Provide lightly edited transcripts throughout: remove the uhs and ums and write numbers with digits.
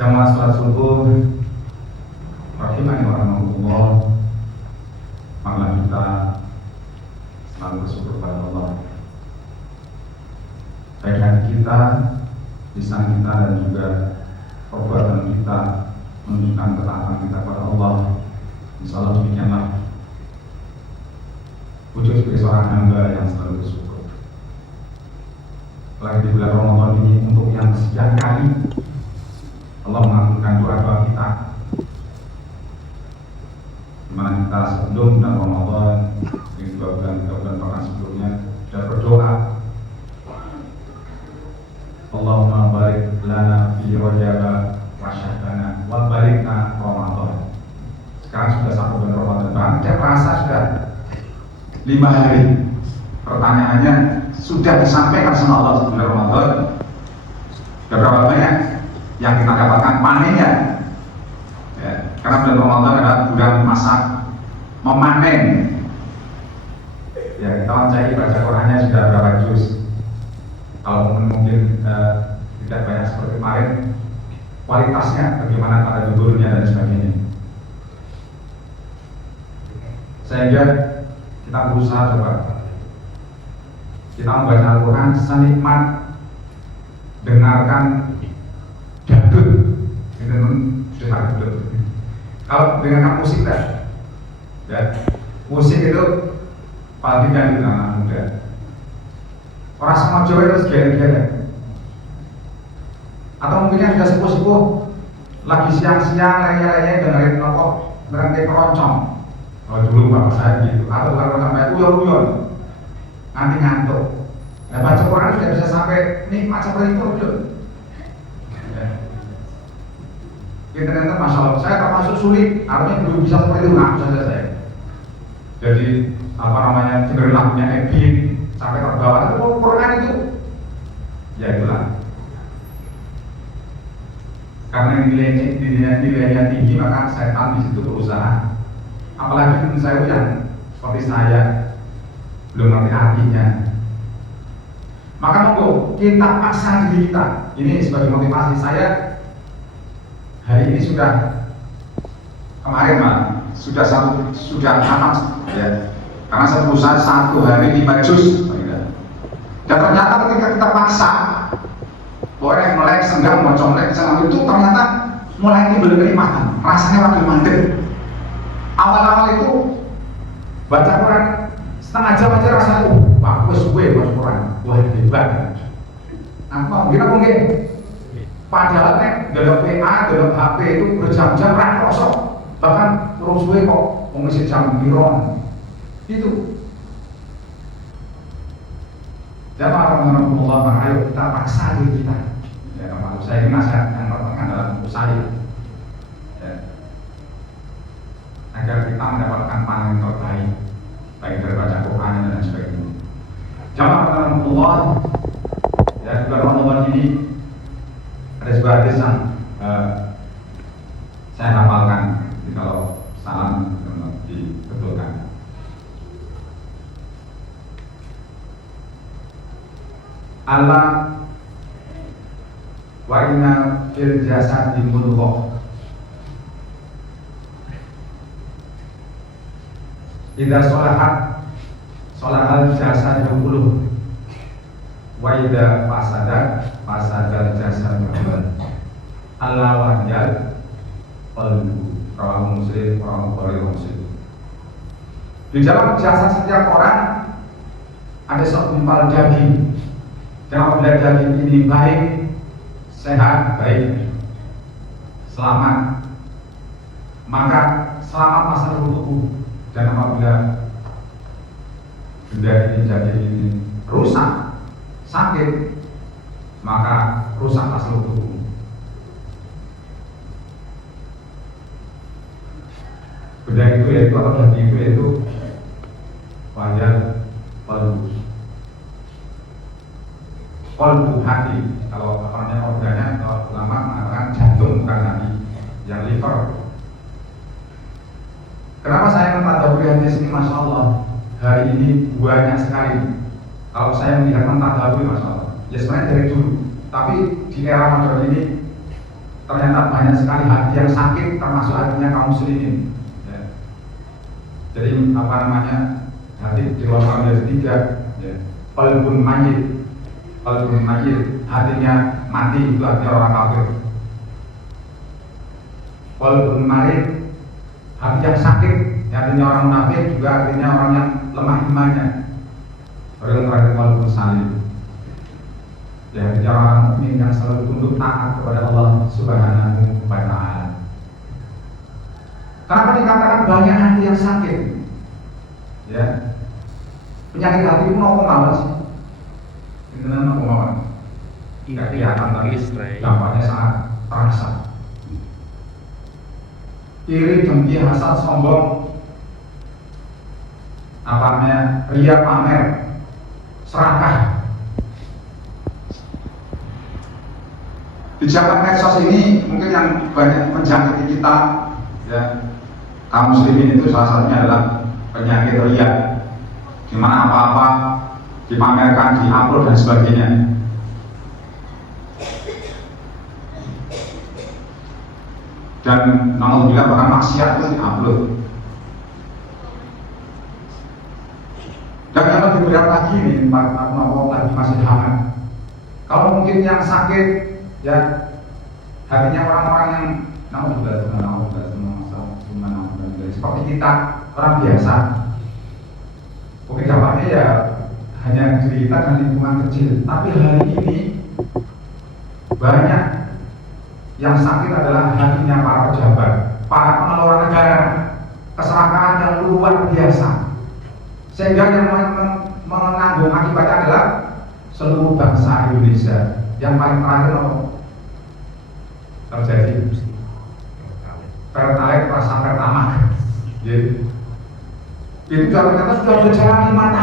Jamaah salat subuh rahimani wa rahmatullah. Marilah kita selalu bersyukur kepada Allah. Baik hati kita, lisan kita dan juga perbuatan kita menunjukkan ketaatan kita kepada Allah. Insya Allah demikianlah wujud sebagai seorang hamba yang selalu bersyukur. Lagi di bulan Ramadan ini untuk yang kesekian kali Allah mengabulkan doa-doa kita, dimana kita sebelum bulan Ramadan di 2 bulan 3 bulan bahkan sebelumnya sudah berdoa, Allahumma barik lana fi Rajab wa Sya'ban wa barikna Ramadan. Sekarang sudah 1 bulan Ramadan, bahkan tidak merasa sudah 5 hari. Pertanyaannya, sudah disampaikan sama Allah sebelum Ramadan berapa banyak yang kita dapatkan panennya ya, karena bulan Ramadan adalah bulan masa memanen ya. Kita cari baca Qurannya sudah berapa juz, kalau mungkin tidak banyak seperti kemarin, kualitasnya bagaimana pada judulnya dan sebagainya, sehingga kita berusaha coba kita membaca Al-Quran senikmat dengarkan dangdut, itu sudah dangdut. Kalau dengarkan musik dah, ya, musik itu paling kan di anak muda. Orang semua Jawa itu segala-galanya. Atau mungkin yang sudah sepuh-sepuh lagi siang-siang lenya-lenya dengerin rokok, dengerin keroncong. Kalau dulu bapak saya gitu, atau kalau sampai uyon-uyon nanti ngantuk. Nah, baca Quran sudah bisa sampai nikmat seperti itu belum? Ya, ternyata masalah saya termasuk sulit, artinya belum bisa seperti itu, nggak saja saya. Jadi apa namanya, dengerin lagunya Ebin sampai terbawa, tapi Quran itu, ya itulah. Karena nilainya tinggi, maka setan di situ berusaha. Apalagi saya yang seperti saya belum ngerti artinya. Maka monggo kita paksa diri kita. Ini sebagai motivasi saya. Hari ini sudah kemarin sudah tamat ya. Karena saya berusaha 1 hari 5 juz. Dan ternyata ketika kita paksa, boleh melek senggang melek itu ternyata mulai timbul kenikmatan. Rasanya wakil mandek. Awal-awal itu baca Quran setengah jam aja rasanya, wah gue suwe baca Quran, wah hebat. Nah, mungkin padahal dalam PA, dalam HP itu berjam-jam kosong, bahkan terus suwe kok mengisi jam biron itu. Dan Allah, ayo kita paksa diri kita. Ya, maksud saya ini nasihat yang tertekan dalam buku saya. Agar kita mendapatkan panen yang terbaik, baik dari baca Quran dan sebagainya. Jamaah Allah, ya bulan Ramadan ini ada sebuah hadis yang saya hafalkan. Jadi kalau salah dibetulkan. Allah wa inna fil jasadi mudghah idza sholahat jasad kulluh wa idza fasadal jasad kulluh. Allah wahjal qalbu. Rawahu Muslim, rawahu Bukhari Muslim. Di dalam jasad setiap orang ada segumpal daging. Dan apabila daging ini baik, sehat, baik, selamat, maka selamat masa tubuh. Dan apabila benda ini daging ini rusak, sakit, maka rusak seluruh tubuh. Benda itu yaitu atau daging itu yaitu wajah qalbu. Qalbu hati. Kalau namanya organnya, kalau ulama mengatakan jantung, bukan hati, yang liver. Kenapa saya mentadaburi hadis ini? Masya Allah, hari ini banyak sekali. Kalau saya melihat mentadaburi, Masya Allah, ya sebenarnya dari dulu, tapi di era modern ini ternyata banyak sekali hati yang sakit, termasuk hatinya kaum muslimin. Ya. Jadi apa namanya, hati dikeluarkan dari tiga, ya. Qalbun mayyit, qalbun mayyit, hatinya mati, itu hati orang kafir. Qalbun marid, hati yang sakit, hatinya orang munafik, juga artinya orang yang lemah imannya. Orang yang terakhir qalbun salim, ya, hatinya orang mukmin yang selalu tunduk taat kepada Allah Subhanahu wa Ta'ala. Kenapa dikatakan banyak hati yang sakit? Ya, penyakit hati itu mau kemana sih? Ini mau kemana? Tidak kelihatan, tapi dampaknya sangat terasa. Iri, dengki, hasad, sombong, apa namanya, ria, pamer, serakah. Di zaman medsos ini mungkin yang banyak menjangkiti kita, ya, kaum muslimin itu salah satunya adalah penyakit ria, di mana apa-apa dipamerkan, diupload dan sebagainya. Dan alhamdulillah bahkan maksiat itu diupload. Dan yang lebih berat lagi nih, lagi masih hangat. Kalau mungkin yang sakit, ya, hatinya orang-orang yang seperti kita, orang biasa. Mungkin dampaknya ya hanya diri kita dan lingkungan kecil. Tapi hari ini banyak yang sakit adalah hatinya para pejabat, para pengelola negara, keserakahan yang luar biasa, sehingga yang menanggung akibatnya adalah seluruh bangsa Indonesia. Yang paling terakhir terjadi Pertalite rasa pertama, itu ternyata sudah berjalan 5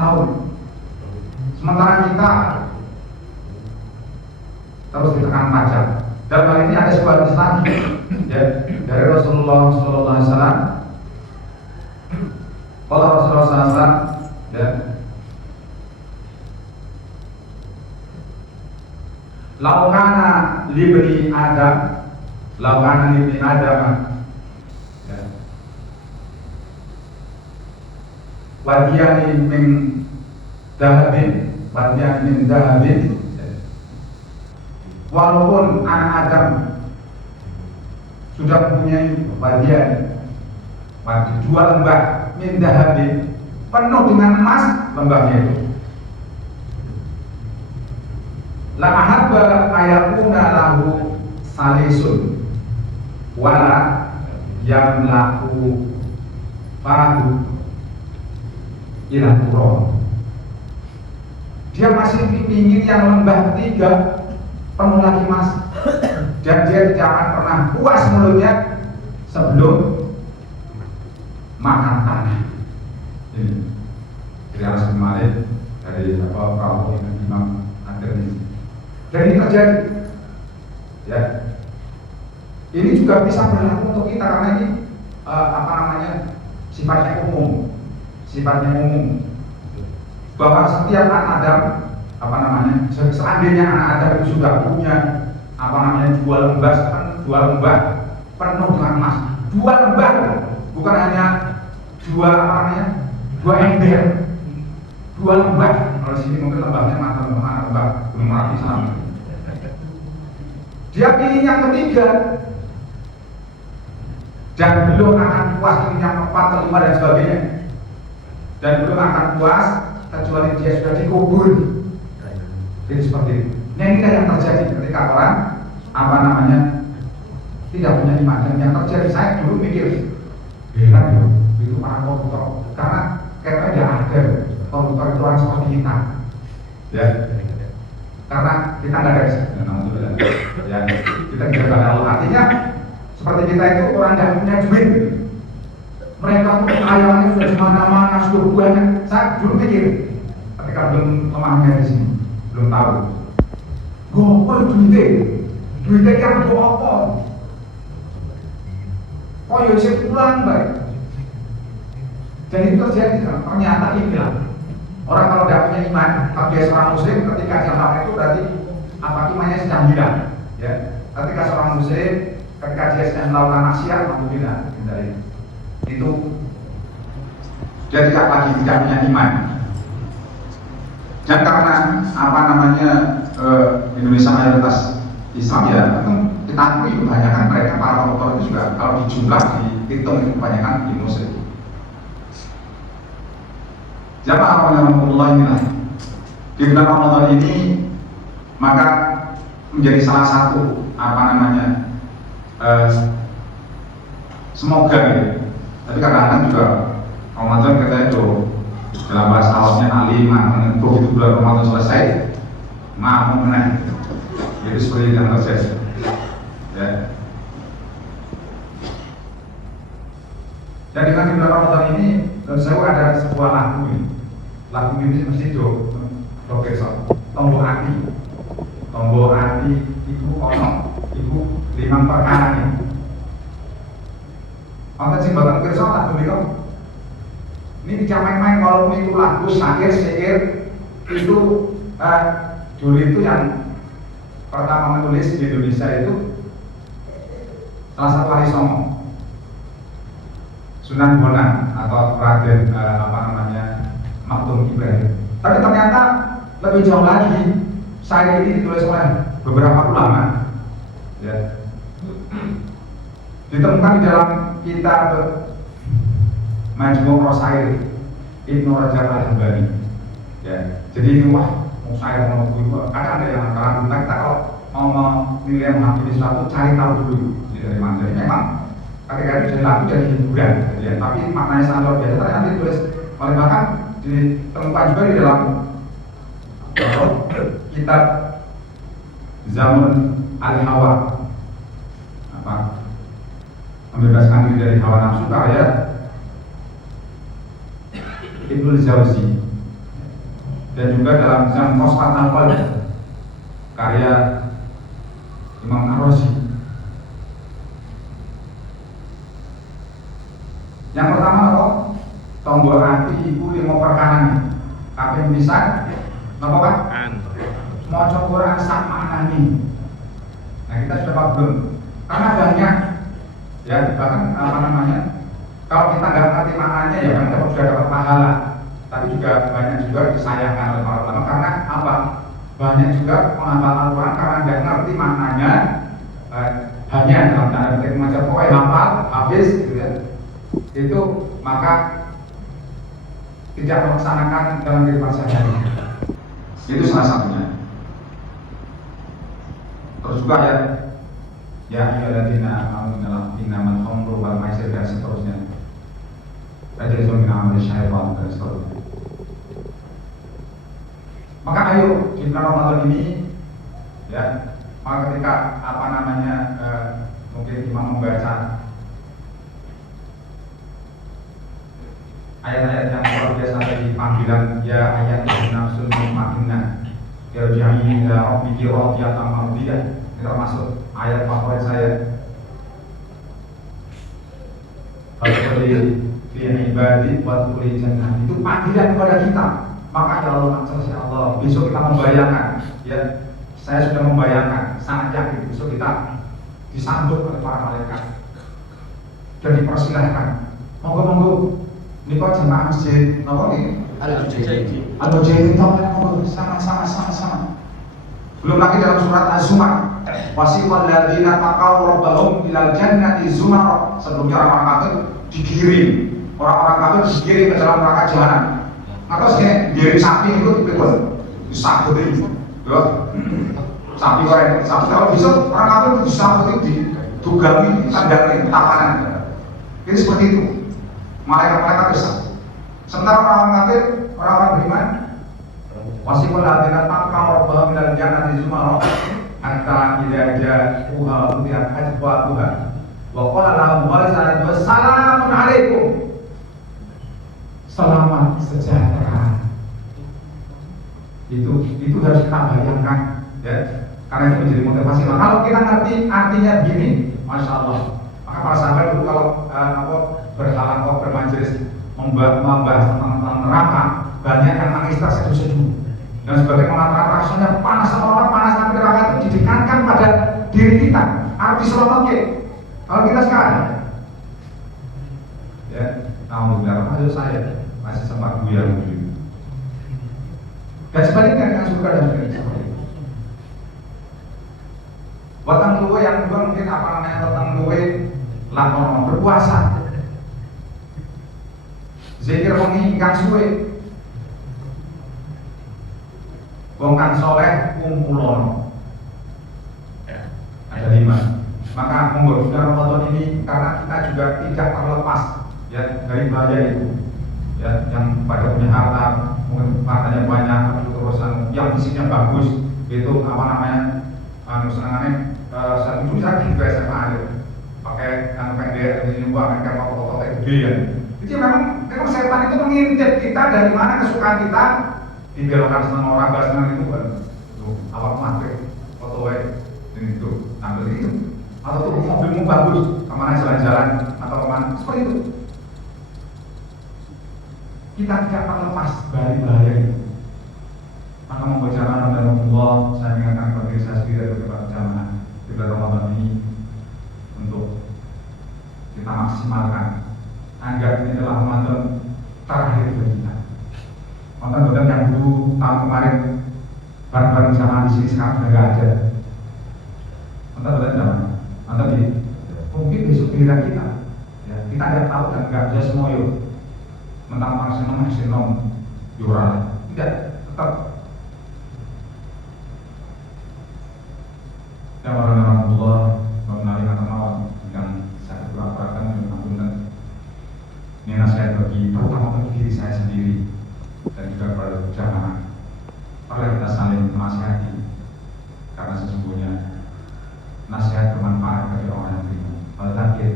tahun, sementara kita terus ditekan pajak. Dalam hal ini ada sebuah hadis lagi, ya, dari Rasulullah SAW. Kalau Rasulullah SAW, ya, laukana libni Adam, ya, wadiyani min dahabin, walaupun anak Adam sudah mempunyai wadian, dua lembah min dahabin, penuh dengan emas lembahnya itu, la ahabba ayakuna lahu salisun wala yamlaku fahu ila turun. Dia masih ingin yang lembah ketiga penuh lagi mas, dan dia tidak akan pernah puas mulutnya sebelum makan tanah. Ini dari Anas bin Malik, dari Prabowo Imam Ad-Tirmidzi. Dan ini terjadi, ya. Ini juga bisa berlaku untuk kita karena ini sifatnya umum, bahwa setiap anak Adam, seandainya anak Adam itu sudah punya dua lembah penuh dengan emas, 2 lembah, bukan hanya dua ember, 2 lembah. Kalau sini mungkin lembahnya lembah Gunung Merapi sama. Dia pilih yang ketiga dan belum akan puas, pilih yang keempat, kelima dan sebagainya, dan belum akan puas kecuali dia sudah dikubur. Jadi seperti itu. Nah, ini yang terjadi ketika orang tidak punya iman. Dan yang terjadi, saya dulu mikir, heran ya, itu para koruptor, karena kayaknya tidak ada koruptor itu orang seperti kita, ya, karena kita nggak ada ya, kita tidak ada Allah. Artinya seperti kita itu orang yang punya duit, mereka tuh kekayaannya sudah di mana-mana, sudah banyak. Saya dulu pikir ketika belum memahami di sini, belum tahu. Gue duitnya yang gue apa? Oh ya saya pulang baik. Dan itu terjadi. Ternyata inilah orang kalau tidak punya iman, kalau dia seorang muslim, ketika dia melakukan itu berarti imannya sedang alhamdulillah. Ya, ketika seorang muslim ketika dia sedang melakukan maksiat, alhamdulillah hindari. Itu dia tidak lagi tidak punya iman. Dan karena apa namanya Indonesia mayoritas Islam ya, kita akui kebanyakan mereka para koruptor itu juga kalau dijumlah dihitung itu kebanyakan di muslim. Jamaah rahimahullah inilah di bulan Ramadan ini maka menjadi salah satu apa namanya semoga ya. Tapi kadang-kadang juga Ramadan katanya itu dalam bahasa Arabnya alimah begitu bulan Ramadan selesai mau menang jadi seperti yang terjadi ya. Dan dengan di bulan Ramadan ini saya ada sebuah lagu ini mesti do besok tombol hati ibu ono ibu 5 perkara ini apa sih bakal besok lagu ini bisa main-main kalau itu lagu syair itu dulu itu yang pertama menulis di Indonesia itu salah satu Wali Songo Sunan Bonang atau Raden apa namanya Maktum Ibrahim. Tapi ternyata lebih jauh lagi syair ini ditulis oleh beberapa ulama ya. Ditemukan di dalam kitab Majmu' Rasail Ibnu Rajab Al-Hambali ya. Jadi ini wah saya mau buku kadang ada yang antara kita kalau mau menilai menghakimi sesuatu cari tahu dulu dari mana. Jadi memang ketika itu jadi lagu jadi hiburan ya. Tapi maknanya sangat luar biasa ternyata ditulis oleh bahkan ditemukan juga di dalam kitab Zamun Al-Hawa apa membebaskan diri dari hawa nafsu karya Ibnu Jauzi dan juga dalam Zam Qasat Al-Qalb karya Imam Ar-Razi. Yang pertama kok tombol hati ibu 5 perkara nih. Tapi bisa apa Pak? Mau Quran sak maknani. Nah kita sudah paham belum? Karena banyak ya bahkan apa namanya kalau kita nggak ngerti maknanya ya kan kita sudah dapat pahala. Tapi juga banyak juga disayangkan oleh para ulama karena apa? Banyak juga menghafal Al-Quran karena nggak ngerti maknanya hanya dalam tanda petik macam pokoknya hafal, habis gitu ya. Itu maka tidak melaksanakan dalam kehidupan sehari-hari. Itu salah satunya. Terus juga ya ayyuhalladzina amanu innamal khamru wal maisir dan seterusnya. Rajulun min amali syaitan dan seterusnya. Maka ayo di bulan Ramadan ini ya, maka ketika apa namanya mungkin imam membaca ayat-ayat yang luar biasa dari panggilan ya ayat nafsul mutmainnah yarji'i ila rabbiki radiyatan mardiyah, itu termasuk ayat favorit saya. Al-Qur'an fi ibadi wa kulli jannah, itu panggilan kepada kita. Maka ya Allah, ya Allah, besok kita membayangkan ya, saya sudah membayangkan, sangat yakin besok kita disambut oleh para malaikat dan dipersilahkan monggo ini kok jemaah masjid nopo ini Al-Mujahidin sama belum lagi dalam surat Az-Zumar wasiqal ladzina taqaw rabbahum ilal jannati zumar, sebelumnya orang kafir digiring, orang-orang kafir digiring ke dalam neraka jahanam. Atau sih diri sapi itu pikun disambut itu ya sapi goreng sapi kalau bisa orang kafir itu disambut itu ditugangi sandangi tapanan ini seperti itu malaikat besar. Sementara orang kafir orang-orang beriman wasiqal ladzina taqaw rabbahum ilal jannati zumar hatta idza ja'uha futihat abwabuha wa qala lahum wassalamun alaikum, selamat sejahtera. Itu harus kita bayangkan ya, karena itu menjadi motivasi. Nah, kalau kita ngerti artinya begini, masya Allah, maka para sahabat dulu kalau berhalaqah bermajelis membahas tentang neraka, banyak yang nangis terseduh-seduh dan sebagai mengatakan rasanya panas, orang panas, tapi neraka itu didekatkan diri kita harus diselamatkan. Kalau kita sekarang ya tahun berapa aja saya masih sempat buyar dulu. Dan sebaliknya dengan surga dan neraka. Watang luwe yang kedua mungkin apa namanya watang luwe lakon berpuasa. Zikir wengi ingkang suwe. Wong kang soleh kumpulono. Ada 5. Maka monggo bulan Ramadan ini karena kita juga tidak terlepas ya dari bahaya itu. Ya, yang pada punya harta, mungkin hartanya banyak, terusan yang visinya bagus, itu apa namanya? Senangannya saya dulu saya juga SMA aja pakai yang pendek ini buat mereka foto-foto kayak gede ya. Jadi memang setan itu mengintip kita dari mana kesukaan kita dibelokkan senang orang gak senang itu kan. Awal mati foto ini itu tampil itu atau tuh mobilmu bagus kemana jalan-jalan atau kemana seperti itu. Kita tidak terlepas dari bahaya itu. Maka membaca Ramadan saya mengingatkan kepada diri saya sendiri dan kepada jamaah di bulan Ramadan ini untuk kita maksimalkan agar ini adalah Ramadan terakhir bagi kita. Ramadan yang dulu tahun kemarin bareng-bareng jamaah di sini sekarang sudah nggak ada. Ramadan jamaah, Ramadan di mungkin besok giliran kita. Ya, kita tidak tahu dan nggak bisa semuanya. Mentang-mentang senang juara, tidak tetap. Ya warahmatullah wabarakatuh yang saya beraparakan dan mengagunkan ini nasihat bagi terutama bagi diri saya sendiri dan juga kepada jamaah. Mari kita saling menasihati karena sesungguhnya nasihat bermanfaat bagi orang yang terima. Kalau takdir,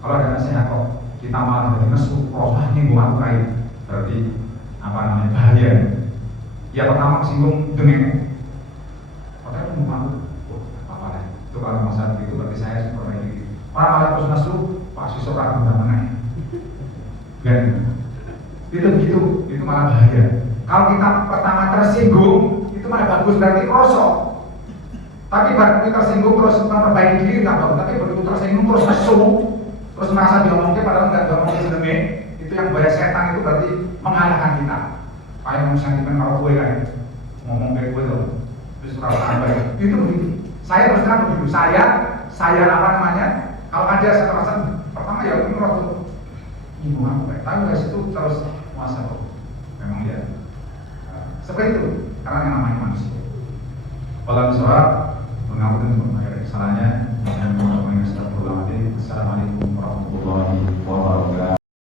kalau ada nasihat kok kita malah jadi mesum, prosesnya buat kain berarti apa namanya bahaya. Ya pertama singgung dengan padahal mau apa lah itu kalau masalah itu berarti saya seperti itu. Orang malah terus nasu pasti seorang benda mana dan itu malah bahaya. Kalau kita pertama tersinggung itu malah bagus berarti rosok. Tapi baru tersinggung terus memperbaiki diri nggak bagus. Tapi begitu tersinggung terus nasu terus merasa diomongin padahal nggak diomongin sebenarnya itu yang bahaya setan itu berarti mengalahkan kita. Kayak mau sentimen kalau gue kan ngomong kayak gue tuh terus kalau sampai itu begitu. Saya terus terang begitu. Saya apa namanya? Kalau ada saya merasa pertama ya mungkin waktu ibu aku kayak tahu guys itu terus puasa tuh memang ya seperti itu karena yang namanya manusia. Kalau misalnya mengampuni kesalahannya